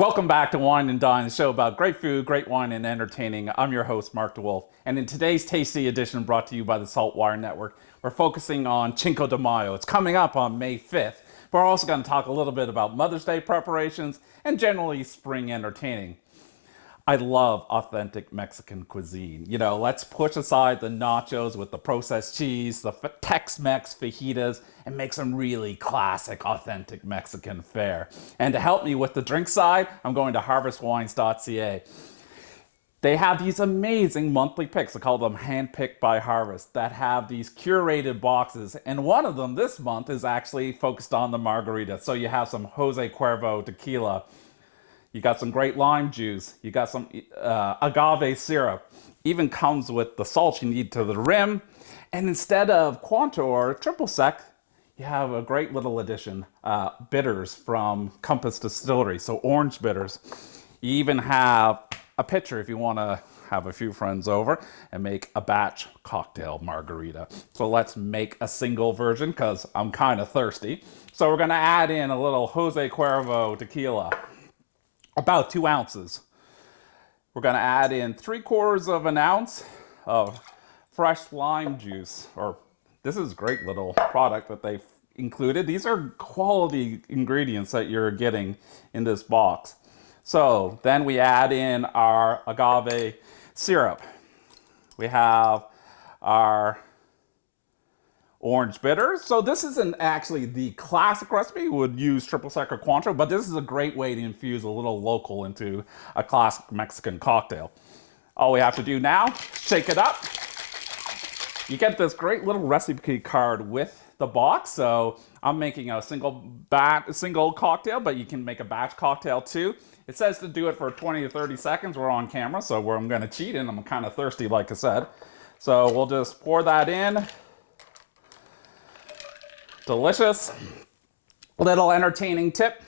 Welcome back to Wine and Dine, the show about great food, great wine, and entertaining. I'm your host, Mark DeWolf, and in today's tasty edition brought to you by the Saltwire Network, we're focusing on Cinco de Mayo. It's coming up on May 5th, but we're also going to talk a little bit about Mother's Day preparations and generally spring entertaining. I love authentic Mexican cuisine. You know, let's push aside the nachos with the processed cheese, the Tex-Mex fajitas, and make some really classic, authentic Mexican fare. And to help me with the drink side, I'm going to harvestwines.ca. They have these amazing monthly picks. I call them handpicked by Harvest that have these curated boxes. And one of them this month is actually focused on the margarita. So you have some Jose Cuervo tequila. You got some great lime juice. You got some agave syrup. Even comes with the salt you need to the rim. And instead of Cointreau or triple sec, you have a great little addition, bitters from Compass Distillery, so orange bitters. You even have a pitcher if you want to have a few friends over and make a batch cocktail margarita. So let's make a single version because I'm kind of thirsty. So we're going to add in a little Jose Cuervo tequila. About 2 ounces. We're going to add in 3/4 of an ounce of fresh lime juice. Or this is a great little product that they've included. These are quality ingredients that you're getting in this box. So then we add in our agave syrup. We have our orange bitters. So this isn't actually the classic recipe. We would use triple sec or Cointreau, but this is a great way to infuse a little local into a classic Mexican cocktail. All we have to do now, shake it up. You get this great little recipe card with the box. So I'm making a single cocktail, but you can make a batch cocktail too. It says to do it for 20 to 30 seconds. We're on camera, so I'm going to cheat, and I'm kind of thirsty, like I said. So we'll just pour that in. Delicious. Little entertaining tip.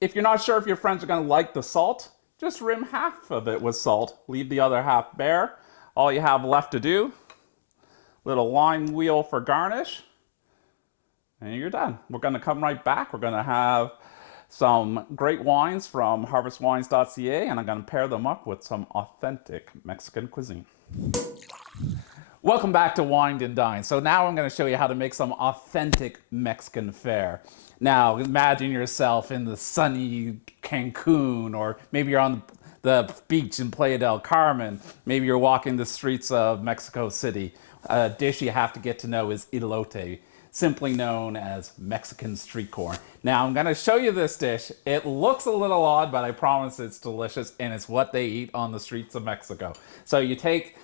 If you're not sure if your friends are going to like the salt, just rim half of it with salt. Leave the other half bare. All you have left to do, little lime wheel for garnish, and you're done. We're going to come right back. We're going to have some great wines from harvestwines.ca, and I'm going to pair them up with some authentic Mexican cuisine. Welcome back to Wine and Dine. So now I'm going to show you how to make some authentic Mexican fare. Now imagine yourself in the sunny Cancun, or maybe you're on the beach in Playa del Carmen. Maybe you're walking the streets of Mexico City. A dish you have to get to know is elote, simply known as Mexican street corn. Now I'm going to show you this dish. It looks a little odd, but I promise it's delicious, and it's what they eat on the streets of Mexico. So you take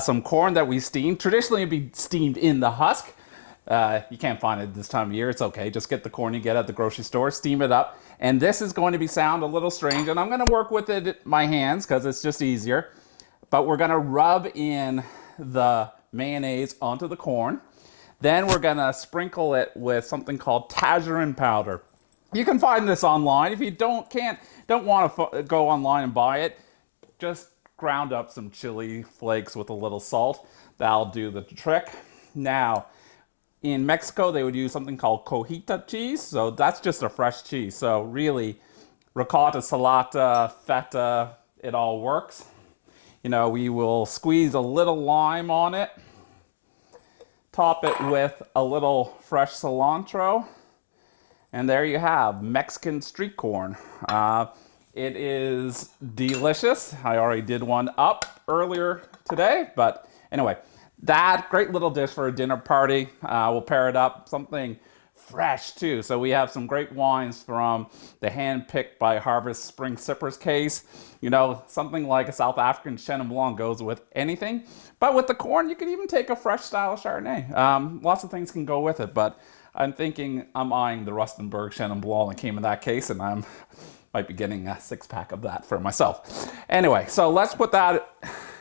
some corn that we steamed. Traditionally, it'd be steamed in the husk. You can't find it this time of year. It's okay. Just get the corn you get at the grocery store, steam it up. And this is going to sound a little strange, and I'm going to work with it in my hands because it's just easier. But we're going to rub in the mayonnaise onto the corn. Then we're going to sprinkle it with something called tangerine powder. You can find this online. If you don't want to go online and buy it, just ground up some chili flakes with a little salt. That'll do the trick. Now, in Mexico, they would use something called cojita cheese. So that's just a fresh cheese. So really, ricotta, salata, feta, it all works. You know, we will squeeze a little lime on it. Top it with a little fresh cilantro. And there you have Mexican street corn. It is delicious. I already did one up earlier today, but anyway, that great little dish for a dinner party. We'll pair it up, something fresh too. So we have some great wines from the handpicked by Harvest Spring Sippers case. You know, something like a South African Chenin Blanc goes with anything, but with the corn, you could even take a fresh style Chardonnay. Lots of things can go with it, but I'm eyeing the Rustenburg Chenin Blanc that came in that case, and might be getting a 6-pack of that for myself. Anyway, so let's put that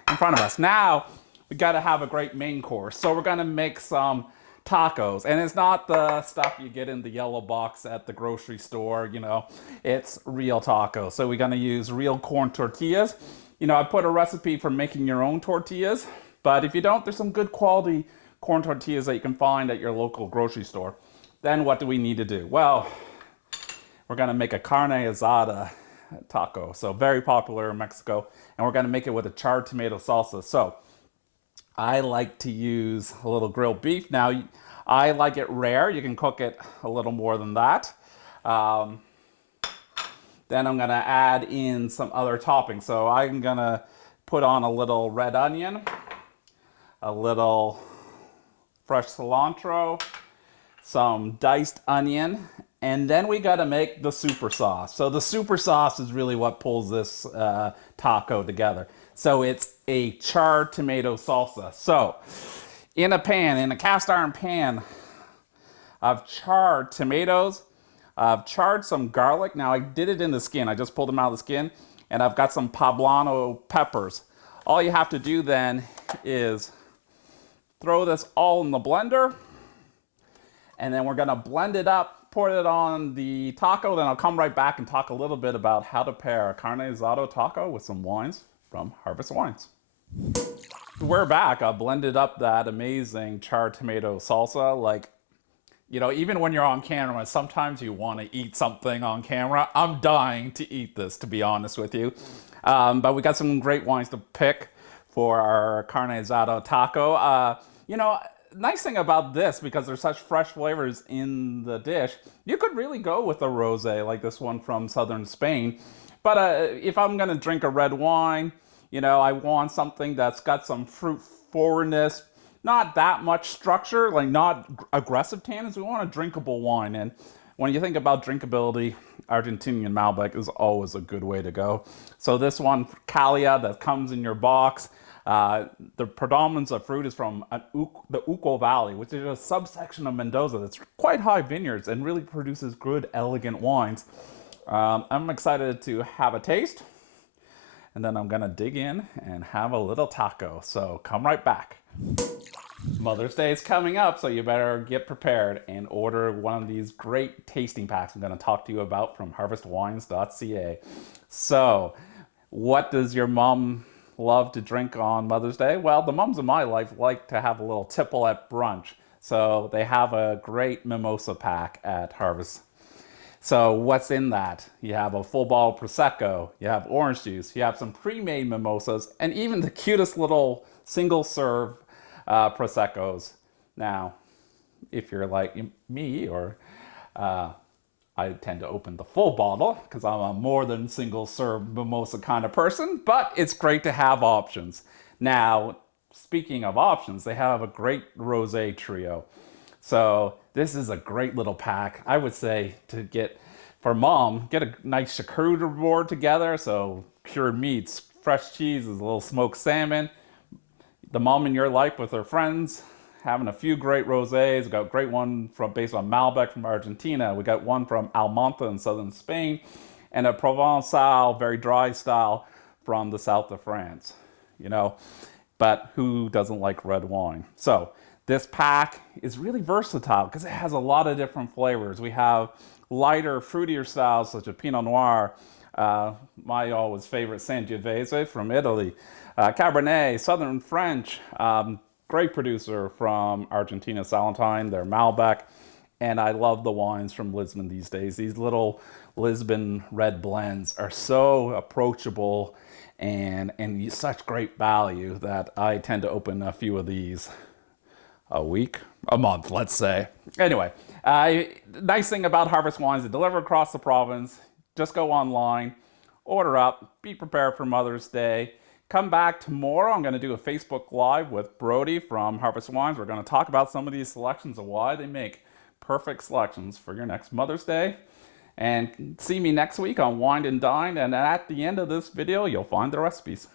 in front of us. Now, we got to have a great main course. So we're going to make some tacos. And it's not the stuff you get in the yellow box at the grocery store, you know. It's real tacos. So we're going to use real corn tortillas. You know, I put a recipe for making your own tortillas. But if you don't, there's some good quality corn tortillas that you can find at your local grocery store. Then what do we need to do? Well, we're going to make a carne asada taco. So very popular in Mexico. And we're going to make it with a charred tomato salsa. So I like to use a little grilled beef. Now, I like it rare. You can cook it a little more than that. Um, then I'm going to add in some other toppings. So I'm going to put on a little red onion, a little fresh cilantro, some diced onion, and then we got to make the super sauce. So the super sauce is really what pulls this taco together. So it's a charred tomato salsa. So in a pan, in a cast iron pan, I've charred tomatoes. I've charred some garlic. Now I did it in the skin. I just pulled them out of the skin. And I've got some poblano peppers. All you have to do then is throw this all in the blender. And then we're gonna blend it up, pour it on the taco. Then I'll come right back and talk a little bit about how to pair a carne asada taco with some wines from Harvest Wines. We're back. I blended up that amazing charred tomato salsa. Like, you know, even when you're on camera, sometimes you want to eat something on camera. I'm dying to eat this, to be honest with you. But we got some great wines to pick for our carne asada taco. You know, nice thing about this, because there's such fresh flavors in the dish, you could really go with a rosé like this one from southern Spain. But if I'm gonna drink a red wine, you know, I want something that's got some fruit forwardness, not that much structure, like not aggressive tannins. We want a drinkable wine. And when you think about drinkability, Argentinian Malbec is always a good way to go. So this one, Calia, that comes in your box, the predominance of fruit is from the Uco Valley, which is a subsection of Mendoza that's quite high vineyards and really produces good, elegant wines. I'm excited to have a taste, and then I'm gonna dig in and have a little taco. So come right back. Mother's Day is coming up, so you better get prepared and order one of these great tasting packs I'm going to talk to you about from harvestwines.ca. So, what does your mom love to drink on Mother's Day? Well, the moms in my life like to have a little tipple at brunch. So, they have a great mimosa pack at Harvest. So, what's in that? You have a full bottle Prosecco, you have orange juice, you have some pre-made mimosas, and even the cutest little single serve Proseccos. Now, if you're like me, or I tend to open the full bottle because I'm a more than single serve mimosa kind of person, but it's great to have options. Now, speaking of options, they have a great rosé trio. So this is a great little pack. I would say to get, for mom, get a nice charcuterie board together. So cured meats, fresh cheeses, a little smoked salmon. The mom in your life with her friends, having a few great rosés. We got a great one based on Malbec from Argentina. We got one from Almanza in southern Spain, and a Provençal, very dry style from the south of France. You know, but who doesn't like red wine? So this pack is really versatile because it has a lot of different flavors. We have lighter, fruitier styles such as Pinot Noir, my always favorite Sangiovese from Italy, Cabernet, Southern French, great producer from Argentina, Saltwire, their Malbec, and I love the wines from Lisbon these days. These little Lisbon red blends are so approachable and such great value that I tend to open a few of these a week, a month, let's say. Anyway, nice thing about Harvest Wines, they deliver across the province. Just go online, order up, be prepared for Mother's Day. Come back tomorrow. I'm going to do a Facebook Live with Brody from Harvest Wines. We're going to talk about some of these selections and why they make perfect selections for your next Mother's Day. And see me next week on Wine and Dine. And at the end of this video, you'll find the recipes.